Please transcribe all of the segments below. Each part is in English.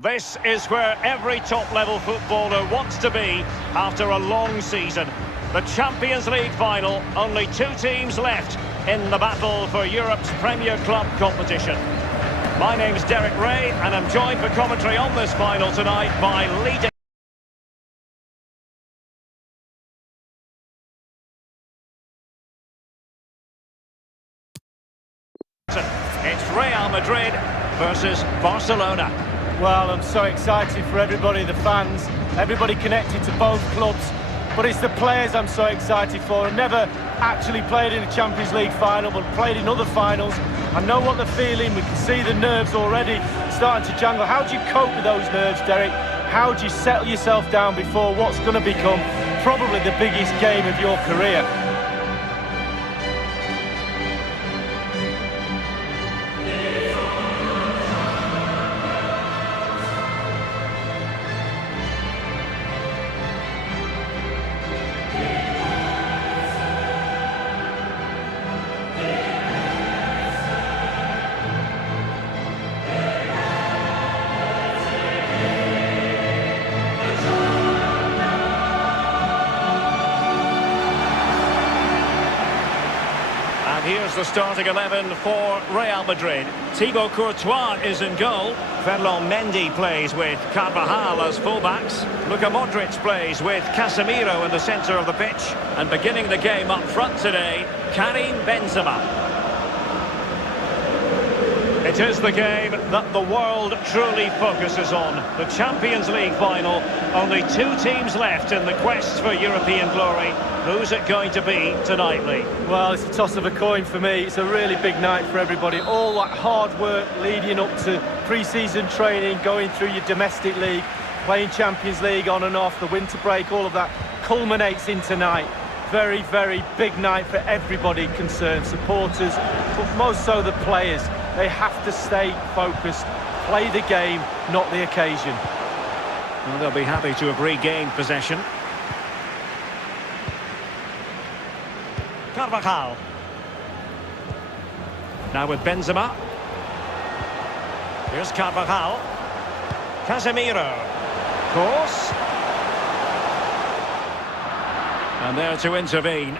This is where every top-level footballer wants to be after a long season. The Champions League final, only two teams left in the battle for Europe's Premier Club competition. My name's Derek Ray, and I'm joined for commentary on this final tonight by leading... It's Real Madrid versus Barcelona. Well, I'm so excited for everybody, the fans, everybody connected to both clubs. But it's the players I'm so excited for. I've never actually played in a Champions League final, but played in other finals. I know what they're feeling. We can see the nerves already starting to jangle. How do you cope with those nerves, Derek? How do you settle yourself down before what's going to become probably the biggest game of your career? Here's the starting 11 for Real Madrid. Thibaut Courtois is in goal. Ferland Mendy plays with Carvajal as fullbacks. Luka Modric plays with Casemiro in the centre of the pitch. And beginning the game up front today, Karim Benzema. It is the game that the world truly focuses on. The Champions League final. Only two teams left in the quest for European glory. Who's it going to be tonight, Lee? Well, it's a toss of a coin for me. It's a really big night for everybody. All that hard work leading up to pre-season training, going through your domestic league, playing Champions League on and off, the winter break, all of that culminates in tonight. Very, very big night for everybody concerned, supporters, but most so the players. They have to stay focused, play the game, not the occasion. Well, they'll be happy to have regained possession. Carvajal. Now with Benzema. Here's Carvajal. Casemiro. Course. And there to intervene.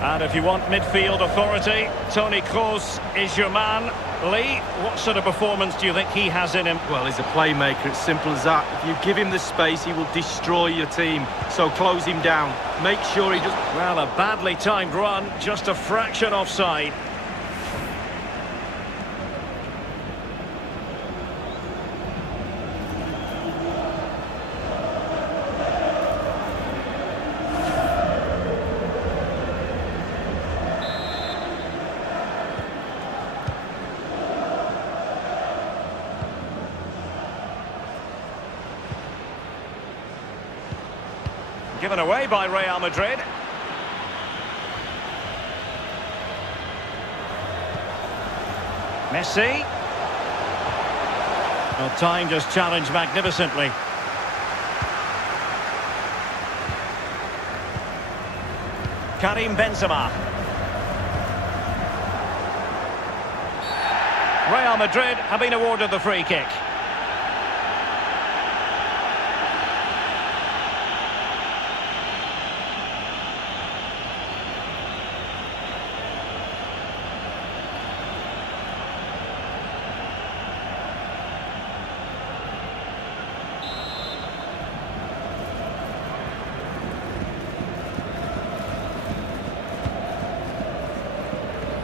And if you want midfield authority, Toni Kroos is your man. Lee, what sort of performance do you think he has in him? Well, he's a playmaker, it's simple as that. If you give him the space, he will destroy your team. So close him down. Make sure he does... Well, a badly timed run, just a fraction offside. Given away by Real Madrid. Messi. Well, time just challenged magnificently. Karim Benzema. Real Madrid have been awarded the free kick.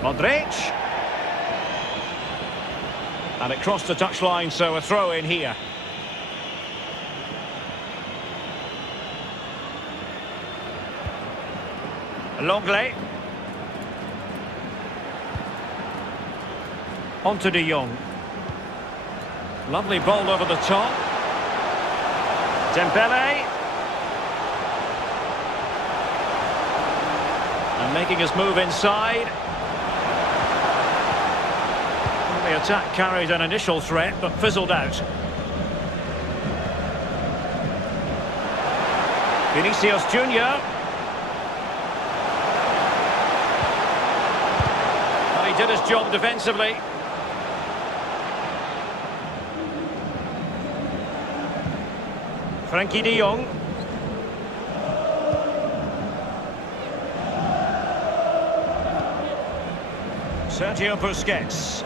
Modric. And it crossed the touchline, so a throw in here. Longley. On to De Jong. Lovely ball over the top. Dembele. And making his move inside. The attack carried an initial threat, but fizzled out. Vinicius Junior. did his job defensively. Frankie de Jong. Sergio Busquets.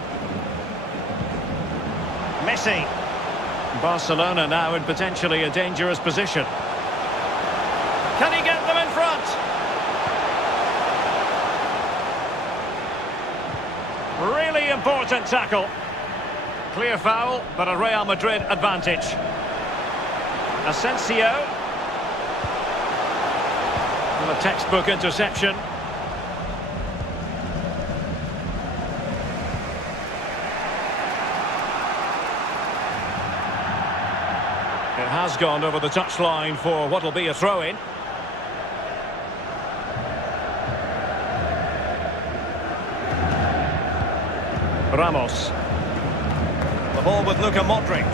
Messi. Barcelona now in potentially a dangerous position. Can he get them in front? Really important tackle. Clear foul, but a Real Madrid advantage. Asensio. And a textbook interception. It has gone over the touchline for what will be a throw-in. Ramos. The ball with Luka Modric.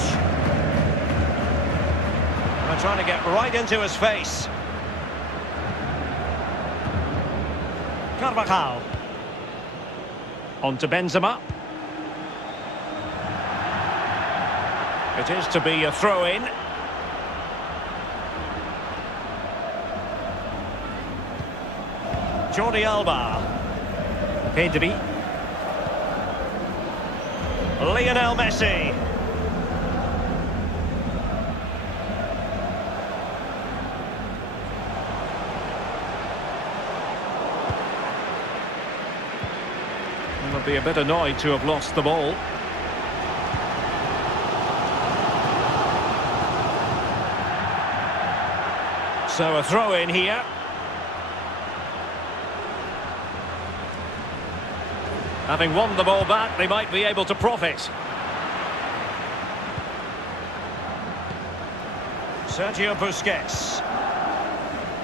They're trying to get right into his face. Carvajal. On to Benzema. It is to be a throw-in. Jordi Alba. Pedri. Lionel Messi. He would be a bit annoyed to have lost the ball. So a throw in here. Having won the ball back, they might be able to profit. Sergio Busquets.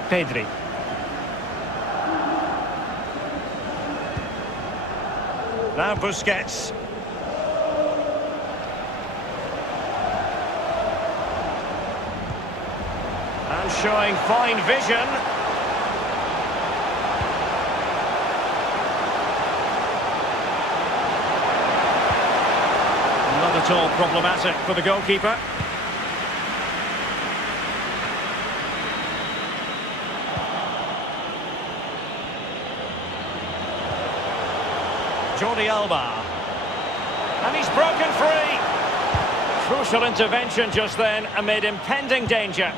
Pedri. Now Busquets. And showing fine vision. Not at all problematic for the goalkeeper. Jordi Alba. And he's broken free. Crucial intervention just then amid impending danger.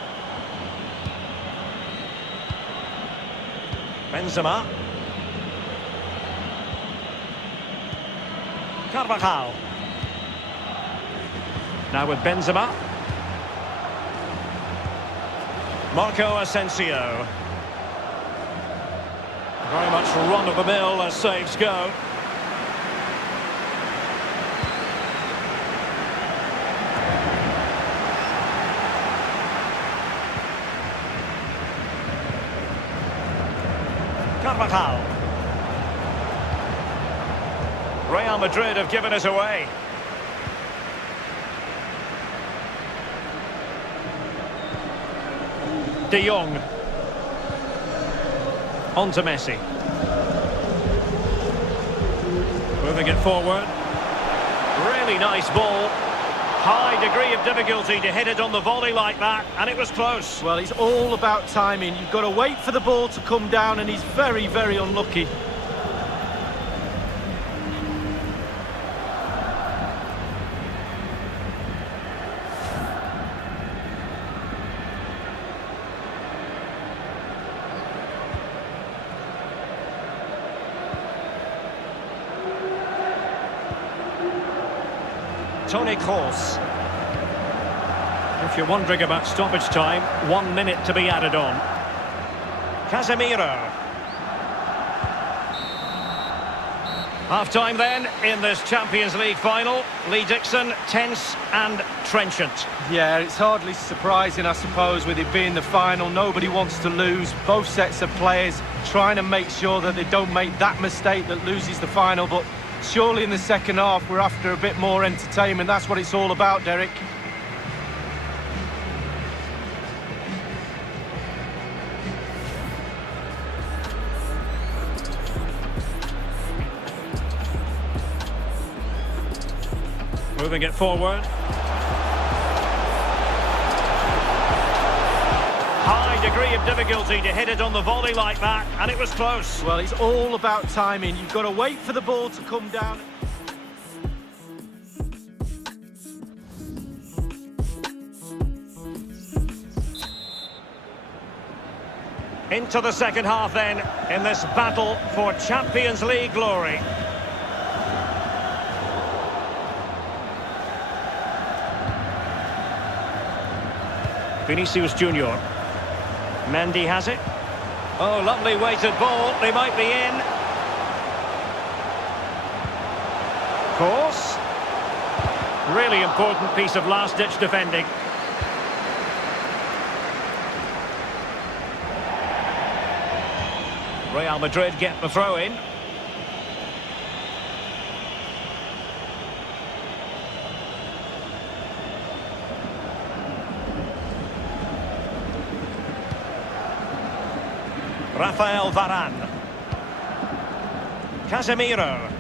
Benzema. Carvajal. Now with Benzema. Marco Asensio. Very much run-of-the-mill as saves go. Carvajal. Real Madrid have given us away. De Jong. On to Messi. Moving it forward. Really nice ball. High degree of difficulty to hit it on the volley like that, and it was close. Well, it's all about timing. You've got to wait for the ball to come down, and he's very, very unlucky. Toni Kroos. If you're wondering about stoppage time, 1 minute to be added on. Casemiro. Half-time then in this Champions League final. Lee Dixon, tense and trenchant. Yeah, it's hardly surprising, I suppose, with it being the final. Nobody wants to lose. Both sets of players trying to make sure that they don't make that mistake that loses the final. But surely in the second half, we're after a bit more entertainment. That's what it's all about, Derek. Moving it forward. High degree of difficulty to hit it on the volley like that, and it was close. Well, it's all about timing. You've got to wait for the ball to come down. Into the second half then, in this battle for Champions League glory. Vinicius Junior. Mendy has it. Oh, lovely weighted ball. They might be in. Course. Really important piece of last-ditch defending. Real Madrid get the throw in. Rafael Varane. Casemiro.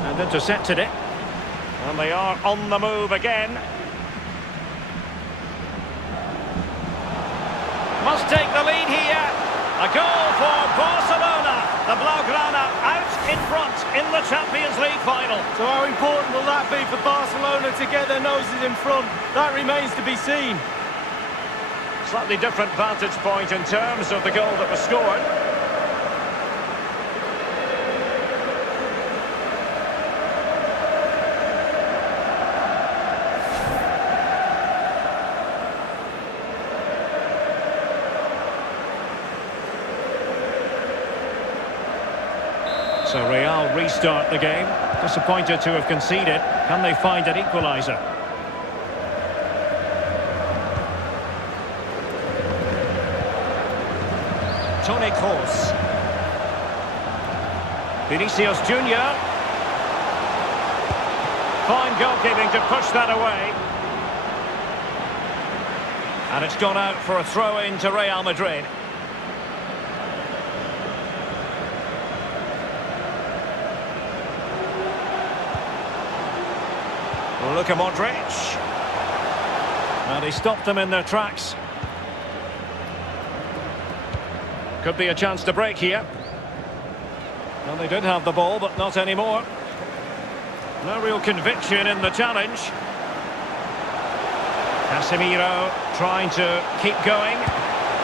And intercepted it. And they are on the move again. Must take the lead here. A goal for Barcelona. The Blaugrana out in front in the Champions League final. So how important will that be for Barcelona to get their noses in front? That remains to be seen. Slightly different vantage point in terms of the goal that was scored. So Real restart the game. Disappointed to have conceded. Can they find an equaliser? Toni Kroos. Vinicius Junior. Fine goalkeeping to push that away. And it's gone out for a throw-in to Real Madrid. Luka Modric. And he stopped them in their tracks. Could be a chance to break here. Well, they did have the ball, but not anymore. No real conviction in the challenge. Casemiro trying to keep going.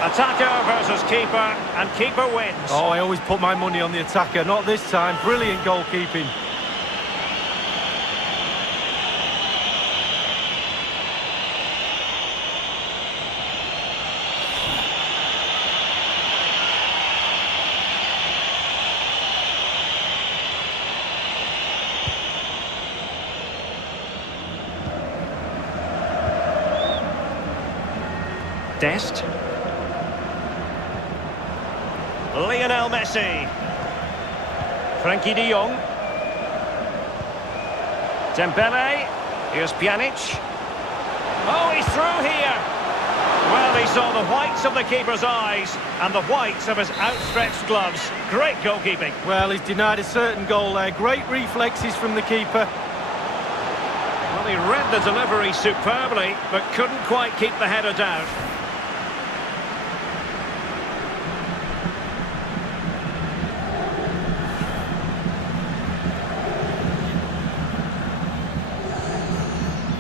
Attacker versus keeper, and keeper wins. Oh, I always put my money on the attacker. Not this time. Brilliant goalkeeping. Dest. Lionel Messi. Frankie de Jong. Dembele. Here's Pjanic. Oh, he's through here. Well, he saw the whites of the keeper's eyes and the whites of his outstretched gloves. Great goalkeeping. Well, he's denied a certain goal there. Great reflexes from the keeper. Well, he read the delivery superbly, but couldn't quite keep the header down.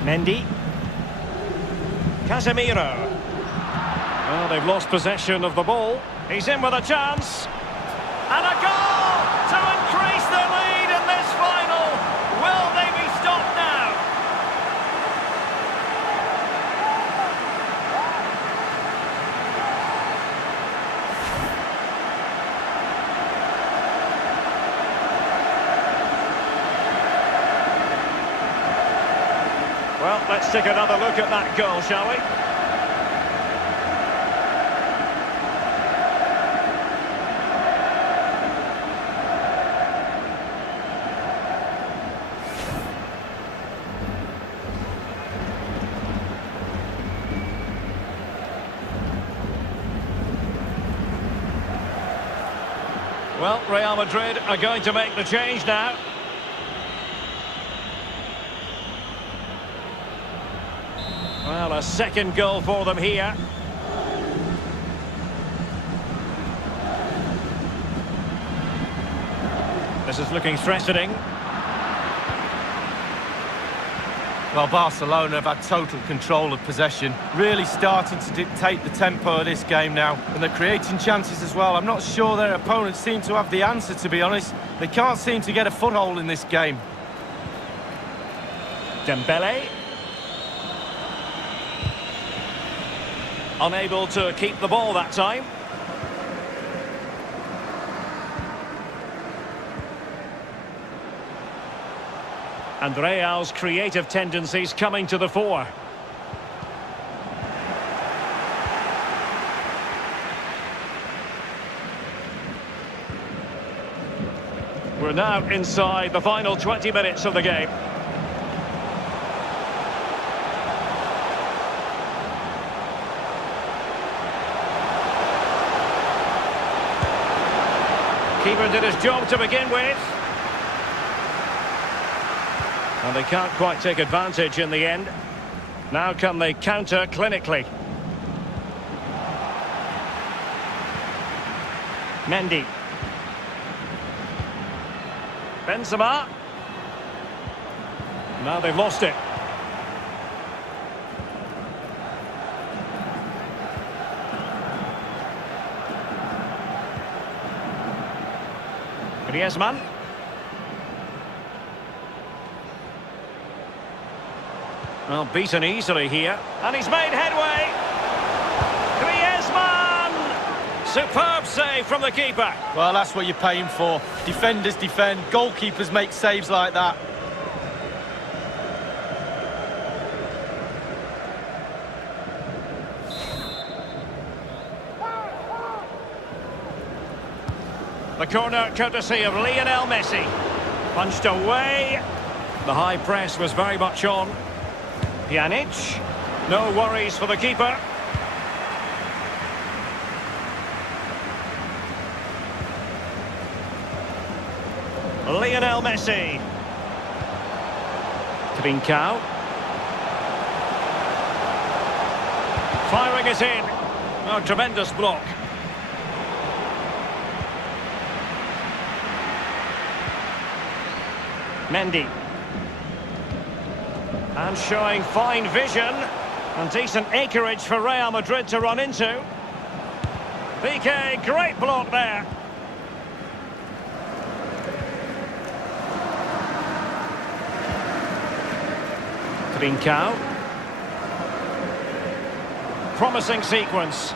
Mendy. Casemiro. Well, they've lost possession of the ball. He's in with a chance. And a goal to increase their lead in this final. Will they be stopped now? Well, let's take another look at that goal, shall we? Well, Real Madrid are going to make the change now. Well, a second goal for them here. This is looking threatening. Well, Barcelona have had total control of possession, really starting to dictate the tempo of this game now, and they're creating chances as well. I'm not sure their opponents seem to have the answer, to be honest. They can't seem to get a foothold in this game. Dembele. Unable to keep the ball that time. And Real's creative tendencies coming to the fore. We're now inside the final 20 minutes of the game. Keeper did his job to begin with. And they can't quite take advantage in the end. Now can they counter clinically? Mendy. Benzema. Now they've lost it. Griezmann. Well, beaten easily here. And he's made headway. Griezmann! Superb save from the keeper. Well, that's what you're paying for. Defenders defend, goalkeepers make saves like that. The corner courtesy of Lionel Messi. Punched away. The high press was very much on. Pjanic. No worries for the keeper. Lionel Messi. Trincao. Firing it in. Oh, tremendous block. Mendy. And showing fine vision and decent acreage for Real Madrid to run into. PK, great block there. Trincao. Promising sequence.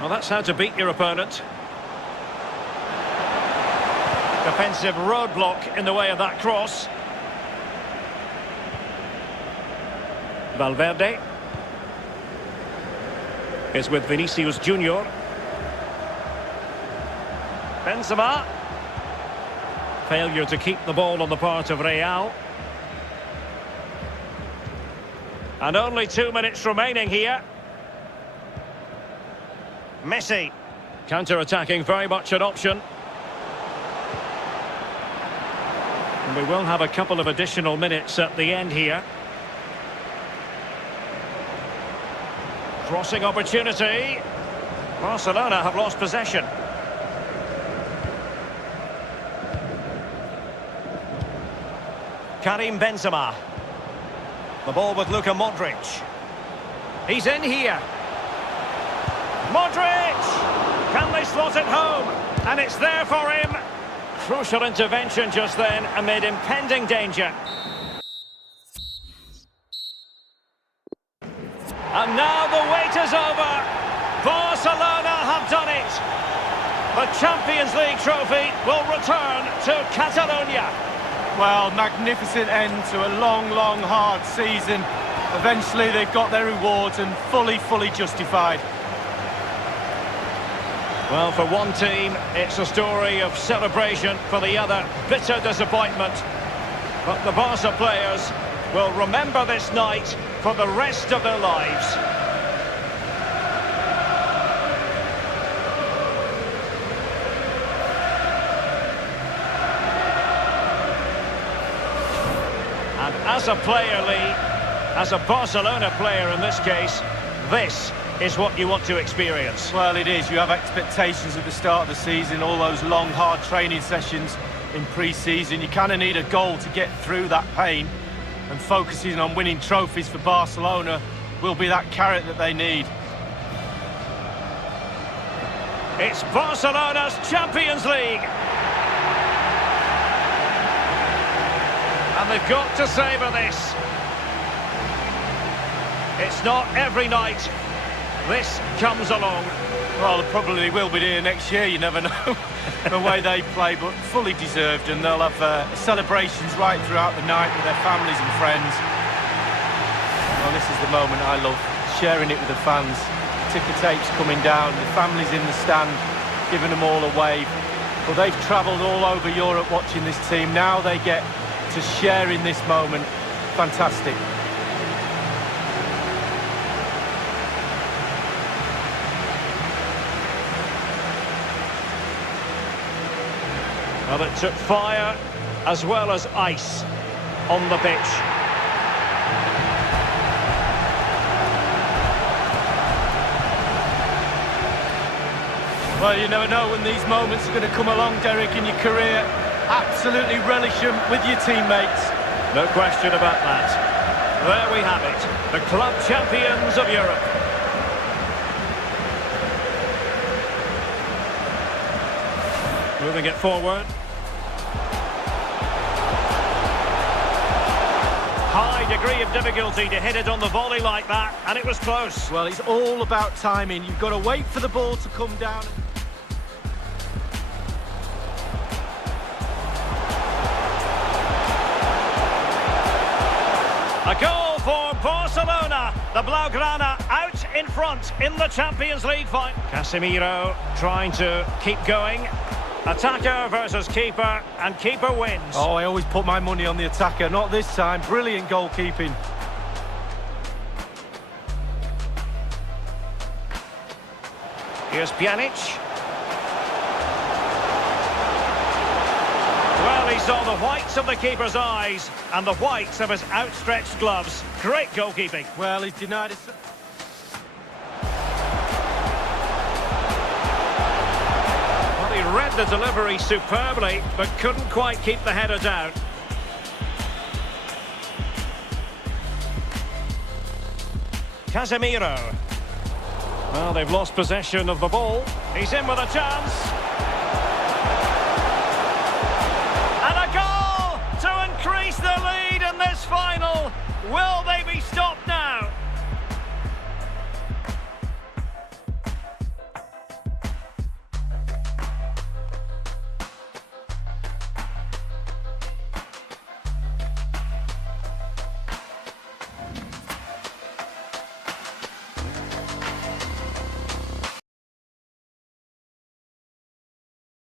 Well, that's how to beat your opponent. Defensive roadblock in the way of that cross. Valverde is with Vinicius Junior. Benzema. Failure to keep the ball on the part of Real. And only 2 minutes remaining here. Messi. Counter-attacking, very much an option. And we will have a couple of additional minutes at the end here. Crossing opportunity. Barcelona have lost possession. Karim Benzema. The ball with Luka Modric. He's in here. Modric! Can they slot it home? And it's there for him. Crucial intervention just then amid impending danger. And now the wait is over. Barcelona have done it. The Champions League trophy will return to Catalonia. Well, magnificent end to a long, hard season. Eventually they've got their rewards and fully justified. Well, for one team, it's a story of celebration. For the other, bitter disappointment. But the Barca players will remember this night for the rest of their lives. And as a player, Lee, as a Barcelona player in this case, this is what you want to experience. Well, it is. You have expectations at the start of the season, all those long, hard training sessions in pre-season. You kind of need a goal to get through that pain, and focusing on winning trophies for Barcelona will be that carrot that they need. It's Barcelona's Champions League. And they've got to savour this. It's not every night this comes along. Well, they probably will be here next year, you never know, the way they play, but fully deserved, and they'll have celebrations right throughout the night with their families and friends. Well, this is the moment I love, sharing it with the fans. Ticker tapes coming down, the families in the stand, giving them all a wave. Well, they've travelled all over Europe watching this team. Now they get to share in this moment. Fantastic. Well, it took fire as well as ice on the pitch. Well, you never know when these moments are going to come along, Derek, in your career. Absolutely relish them with your teammates. No question about that. There we have it, the club champions of Europe. Moving it forward. High degree of difficulty to hit it on the volley like that, and it was close. Well, it's all about timing. You've got to wait for the ball to come down. A goal for Barcelona. The Blaugrana out in front in the Champions League final. Casemiro trying to keep going. Attacker versus keeper, and keeper wins. Oh, I always put my money on the attacker. Not this time. Brilliant goalkeeping. Here's Pjanic. Well, he saw the whites of the keeper's eyes and the whites of his outstretched gloves. Great goalkeeping. Well, he's denied it. Well, he read the delivery superbly, but couldn't quite keep the header down. Casemiro. Well, they've lost possession of the ball. He's in with a chance.